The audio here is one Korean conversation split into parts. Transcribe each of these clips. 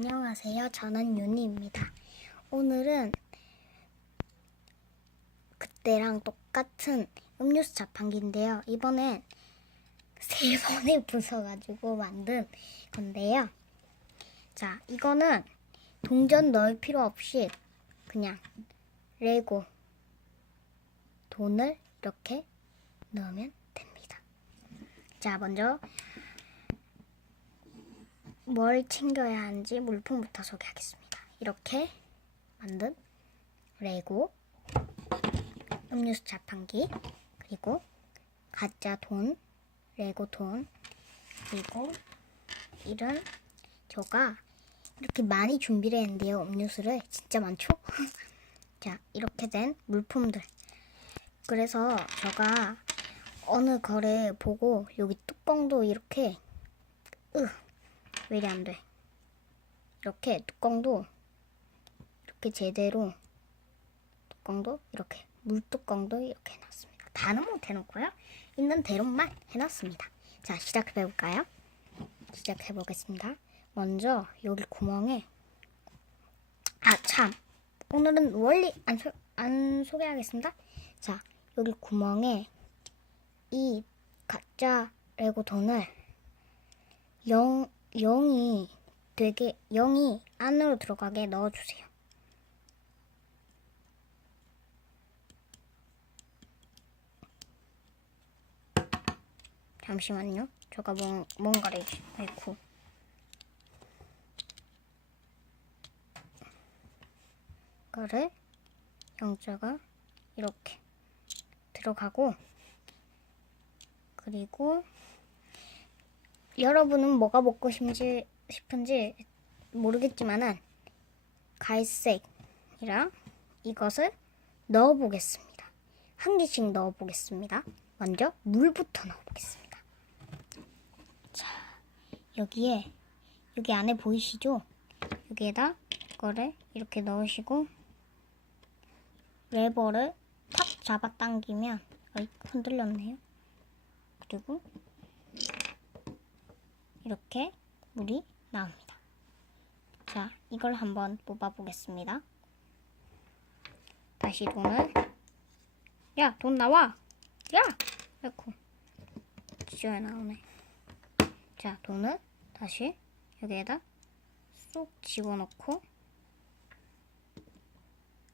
안녕하세요. 저는 윤희입니다. 오늘은 그때랑 똑같은 음료수 자판기인데요. 이번엔 세 번에 부숴가지고 만든 건데요. 자, 이거는 동전 넣을 필요 없이 그냥 레고 돈을 이렇게 넣으면 됩니다. 자, 먼저 뭘 챙겨야 하는지 물품부터 소개하겠습니다. 이렇게 만든 레고, 음료수 자판기, 그리고 가짜 돈, 레고 돈, 그리고 이런 저가 이렇게 많이 준비를 했는데요. 음료수를 진짜 많죠? 자, 이렇게 된 물품들. 그래서 제가 어느 거래 보고 여기 뚜껑도 이렇게 으 왜 이리 안 돼? 이렇게 뚜껑도 이렇게 제대로 뚜껑도 이렇게 물뚜껑도 이렇게 해놨습니다. 다는 못 해놓고요. 있는 대로만 해놨습니다. 자 시작해 볼까요? 시작해 보겠습니다. 먼저 여기 구멍에 아 참 오늘은 원리 안, 소, 안 소개하겠습니다. 자 여기 구멍에 이 가짜 레고 돈을 영 0이 되게 0이 안으로 들어가게 넣어주세요. 잠시만요. 제가 뭔, 뭔가를 읽고 거를 영자가 이렇게 들어가고 그리고 여러분은 뭐가 먹고 싶은지, 싶은지 모르겠지만은 갈색이랑 이것을 넣어보겠습니다. 한 개씩 넣어보겠습니다. 먼저 물부터 넣어보겠습니다. 자, 여기에 여기 안에 보이시죠? 여기에다 이거를 이렇게 넣으시고 레버를 탁 잡아 당기면 어이, 흔들렸네요. 그리고 이렇게 물이 나옵니다. 자, 이걸 한번 뽑아 보겠습니다. 다시 돈을 야, 돈 나와. 야! 아이고. 지저에 나오네. 자, 돈을 다시 여기에다 쏙 집어넣고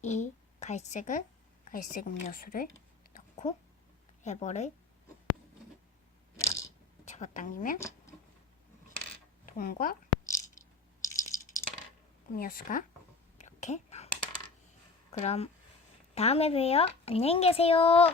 이 갈색을 갈색 음료수를 넣고 레버를 잡아당기면 돈과 음료수가 이렇게. 그럼 다음에 봬요. 안녕히 계세요.